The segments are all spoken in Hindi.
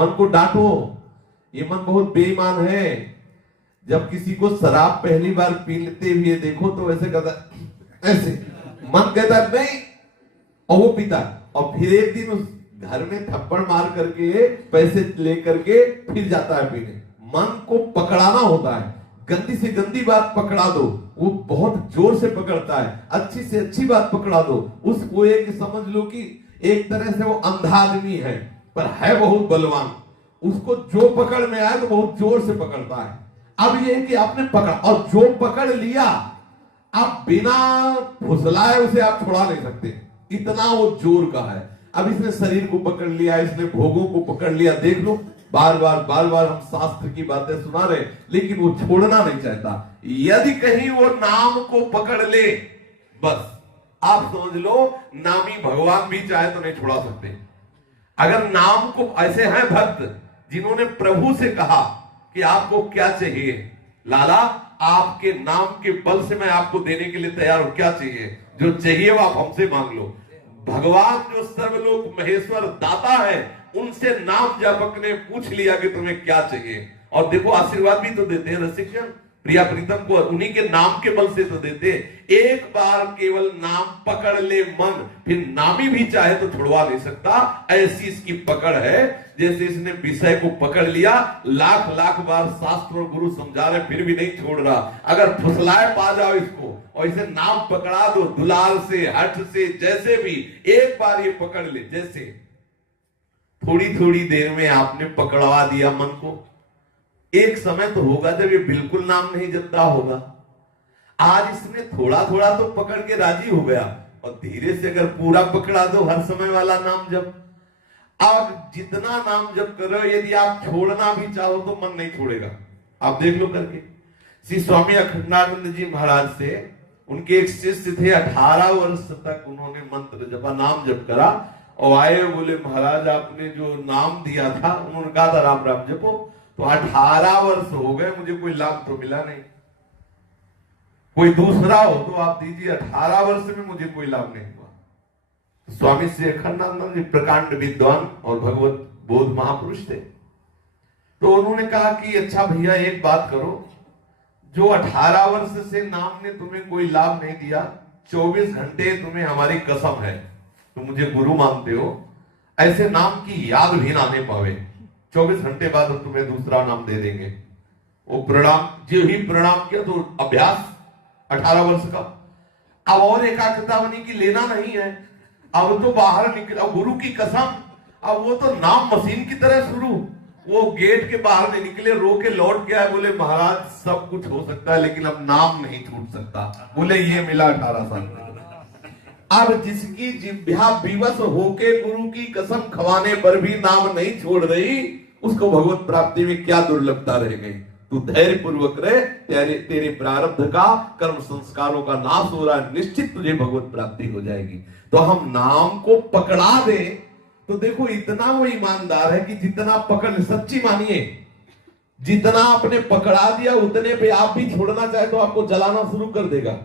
मन को डांटो। ये मन बहुत बेईमान है। जब किसी को शराब पहली बार पीते हुए देखो तो ऐसे कहता ऐसे, मन कहता नहीं, और वो पीता, और फिर एक दिन उस घर में थप्पड़ मार करके पैसे लेकर के फिर जाता है पीने। मन को पकड़ाना होता है। गंदी से गंदी बात पकड़ा दो, वो बहुत जोर से पकड़ता है। अच्छी से अच्छी बात पकड़ा दो, उसको एक समझ लो कि एक तरह से वो अंधा आदमी है पर है बहुत बलवान। उसको जो पकड़ में आए तो बहुत जोर से पकड़ता है। अब ये है कि आपने पकड़ा, और जो पकड़ लिया आप बिना फुसलाए उसे आप छुड़ा नहीं सकते, इतना वो जोर का है। अब इसने शरीर को पकड़ लिया, इसने भोगों को पकड़ लिया। देख लो, बार बार हम शास्त्र की बातें सुना रहे, लेकिन वो छोड़ना नहीं चाहता। यदि कहीं वो नाम को पकड़ ले, बस आप समझ लो नामी भगवान भी चाहे तो नहीं छुड़ा सकते। अगर नाम को, ऐसे हैं भक्त जिन्होंने प्रभु से कहा कि आपको क्या चाहिए, लाला आपके नाम के बल से मैं आपको देने के लिए तैयार हूं, क्या चाहिए, जो चाहिए वो आप हमसे मांग लो। भगवान जो सर्वलोक महेश्वर दाता है, उनसे नाम जपक ने पूछ लिया कि तुम्हें क्या चाहिए, और देखो आशीर्वाद भी तो देते हैं रसिकजन। प्रिया प्रीतम को उन्हीं के नाम के बल से तो देते। एक बार केवल नाम पकड़ ले मन, फिर नामी भी चाहे तो छुड़वा नहीं सकता। ऐसी इसकी पकड़ है, जैसे इसने विषय को पकड़ लिया, लाख बार शास्त्र और गुरु समझा रहे फिर भी नहीं छोड़ रहा। अगर फुसलाए पा जाओ इसको और इसे नाम पकड़ा दो, दुलार से हठ से जैसे भी, एक बार ये पकड़ ले, जैसे थोड़ी देर में आपने पकड़वा दिया मन को। एक समय तो होगा जब ये बिल्कुल नाम नहीं जपता होगा। आज इसने थोड़ा तो पकड़ के राजी हो गया, और धीरे से अगर पूरा पकड़ा दो हर समय वाला नाम जप। अब जितना नाम जप करो, यदि आप छोड़ना भी चाहो तो मन नहीं छोड़ेगा। आप देख लो करके। श्री स्वामी अखंडानंद जी महाराज से उनके एक शिष्य थे, 18 वर्ष तक उन्होंने मंत्र जपा, नाम जप करा, और आए बोले महाराज आपने जो नाम दिया था, उन्होंने कहा था राम राम जपो, तो 18 वर्ष हो गए, मुझे कोई लाभ तो मिला नहीं। कोई दूसरा हो तो आप दीजिए, 18 वर्ष में मुझे कोई लाभ नहीं हुआ। स्वामी श्री अखंडानंद जी प्रकांड विद्वान और भगवत बोध महापुरुष थे। तो उन्होंने कहा कि अच्छा भैया एक बात करो, जो 18 वर्ष से नाम ने तुम्हें कोई लाभ नहीं दिया, 24 घंटे तुम्हें हमारी कसम है, तुम मुझे गुरु मानते हो, ऐसे नाम की याद भी ना आने पावे, 24 घंटे बाद तुम्हें दूसरा नाम दे देंगे। वो प्रणाम, जो ही प्रणाम किया तो अभ्यास 18 वर्ष का। अब और एकाग्रता बनी कि लेना नहीं है, अब तो बाहर निकला, गुरु की कसम। अब वो तो नाम मशीन की तरह शुरू, वो गेट के बाहर नहीं निकले, रो के लौट गया, बोले महाराज सब कुछ हो सकता है लेकिन अब नाम नहीं छूट सकता। बोले ये मिला 18 साल में। अब जिसकी जिह्वा विवश होके गुरु की कसम खवाने पर भी नाम नहीं छोड़ रही, उसको भगवत प्राप्ति में क्या दुर्लभता रह गई। तू धैर्य पूर्वक रहे, तेरे प्रारब्ध का, कर्म संस्कारों का नाश हो रहा है, निश्चित तुझे भगवत प्राप्ति हो जाएगी। तो हम नाम को पकड़ा दे तो देखो इतना वो ईमानदार है कि जितना पकड़, सच्ची मानिए, जितना आपने पकड़ा दिया उतने पे आप भी छोड़ना चाहे तो आपको जलाना शुरू कर देगा।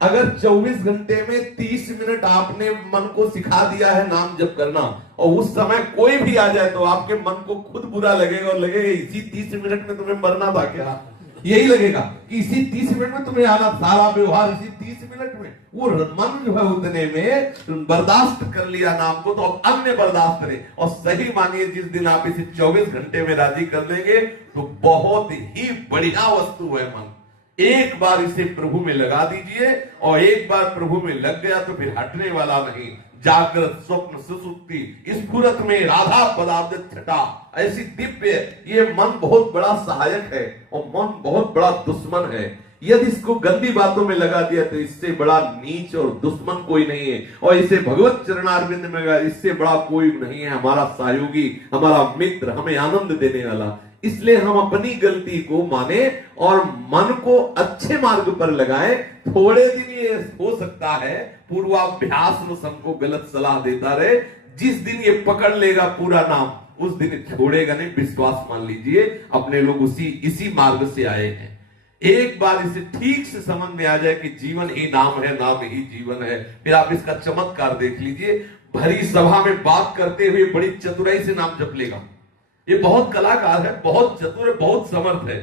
अगर 24 घंटे में 30 मिनट आपने मन को सिखा दिया है नाम जप करना, और उस समय कोई भी आ जाए तो आपके मन को खुद बुरा लगेगा, और लगेगा इसी 30 मिनट में तुम्हें मरना था क्या, यही लगेगा कि इसी 30 मिनट में तुम्हें आना, सारा व्यवहार इसी 30 मिनट में। वो मन जो है उतने में बर्दाश्त कर लिया नाम को, तो अब अन्य बर्दाश्त करे। और सही मानिए जिस दिन आप इसे 24 घंटे में राजी कर लेंगे तो बहुत ही बढ़िया वस्तु है मन। एक बार इसे प्रभु में लगा दीजिए, और एक बार प्रभु में लग गया तो फिर हटने वाला नहीं। जागृत स्वप्न सुसुप्ति स्फुरत में राधा पदार्थ छटा, ऐसी दिव्य, ये मन बहुत बड़ा सहायक है और मन बहुत बड़ा दुश्मन है। यदि इसको गंदी बातों में लगा दिया तो इससे बड़ा नीच और दुश्मन कोई नहीं है, और इसे भगवत चरणारविंद में लगा, इससे बड़ा कोई नहीं है, हमारा सहयोगी, हमारा मित्र, हमें आनंद देने वाला। इसलिए हम अपनी गलती को माने और मन को अच्छे मार्ग पर लगाएं। थोड़े दिन ये हो सकता है पूर्वाभ्यास में सबको गलत सलाह देता रहे, जिस दिन ये पकड़ लेगा पूरा नाम उस दिन छोड़ेगा नहीं, विश्वास मान लीजिए। अपने लोग इसी मार्ग से आए हैं। एक बार इसे ठीक से समझ में आ जाए कि जीवन ही नाम है, नाम ही जीवन है, फिर आप इसका चमत्कार देख लीजिए। भरी सभा में बात करते हुए बड़ी चतुराई से नाम जप लेगा। ये बहुत कलाकार है, बहुत चतुर है, बहुत समर्थ है।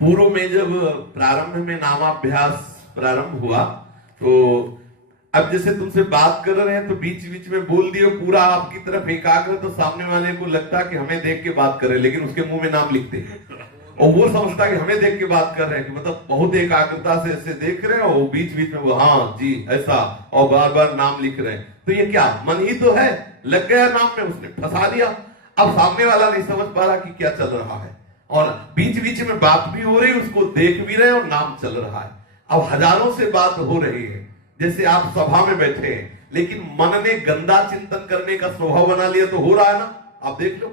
पूर्व में जब प्रारंभ में नामाभ्यास प्रारंभ हुआ तो अब जैसे तुमसे बात कर रहे हैं तो बीच बीच में बोल दिए पूरा आपकी तरफ एकाग्र, तो सामने वाले को लगता है कि हमें देख के बात कर रहे हैं, लेकिन उसके मुंह में नाम लिखते हैं और वो समझता है कि हमें देख के बात कर रहे हैं, कि मतलब बहुत एकाग्रता से ऐसे देख रहे हैं और बीच बीच में वो हाँ जी ऐसा और बार बार नाम लिख रहे हैं। तो ये क्या मन ही तो है, लग गया नाम में, उसने फंसा दिया। अब सामने वाला नहीं समझ पा रहा कि क्या चल रहा है और बीच बीच में बात भी हो रही, उसको देख भी रहे और नाम चल रहा है। अब हजारों से बात हो रही है, जैसे आप सभा में बैठे हैं, लेकिन मन ने गंदा चिंतन करने का स्वभाव बना लिया तो हो रहा है ना, आप देख लो।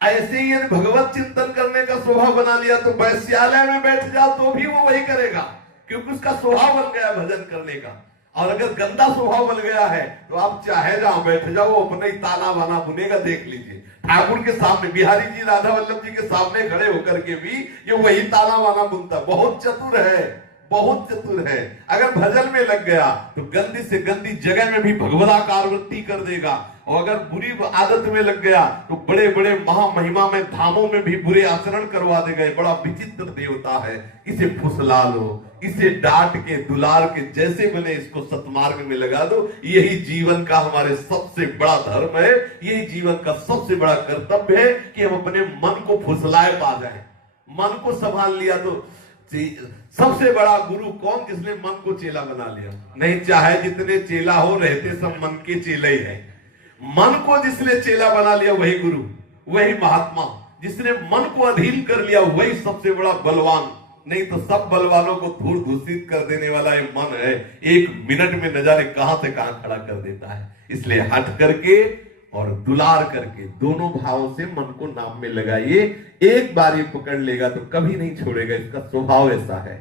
ऐसे ही यदि भगवत चिंतन करने का स्वभाव बना लिया तो वैश्यालय में बैठ जाओ तो भी वो वही करेगा, क्योंकि उसका स्वभाव बन गया भजन करने का। और अगर गंदा स्वभाव बन गया है तो आप चाहे जहां बैठ जाओ, वो अपने ही ताना बाना बुनेगा। देख लीजिए ठाकुर के सामने, बिहारी जी राधा वल्लभ जी के सामने खड़े होकर के भी ये वही ताना बाना बुनता। बहुत चतुर है, बहुत चतुर है। अगर भजन में लग गया तो गंदी से गंदी जगह में भी भगवदाकार वृत्ति कर देगा, और अगर बुरी आदत में लग गया तो बड़े बड़े महामहिमा में धामों में भी बुरे आचरण करवा देगा। बड़ा विचित्र देवता है, इसे फुसला लो, इसे डांट के दुलार के जैसे बने इसको सतमार्ग में लगा दो। यही जीवन का हमारे सबसे बड़ा धर्म है, यही जीवन का सबसे बड़ा कर्तव्य है कि हम अपने मन को फुसलाए पा जाए। मन को संभाल लिया तो सबसे बड़ा गुरु कौन, जिसने मन को चेला बना लिया। नहीं, चाहे जितने चेला हो, रहते सब मन के चेले ही है। मन को जिसने चेला बना लिया वही गुरु, वही महात्मा। जिसने मन को अधीन कर लिया वही सबसे बड़ा बलवान। नहीं तो सब बलवानों को धूल दूषित कर देने वाला ये मन है, एक मिनट में न जाने कहां से कहां खड़ा कर देता है। इसलिए हट करके और दुलार करके दोनों भावों से मन को नाम में लगाइए। एक बार ये पकड़ लेगा तो कभी नहीं छोड़ेगा, इसका स्वभाव ऐसा है।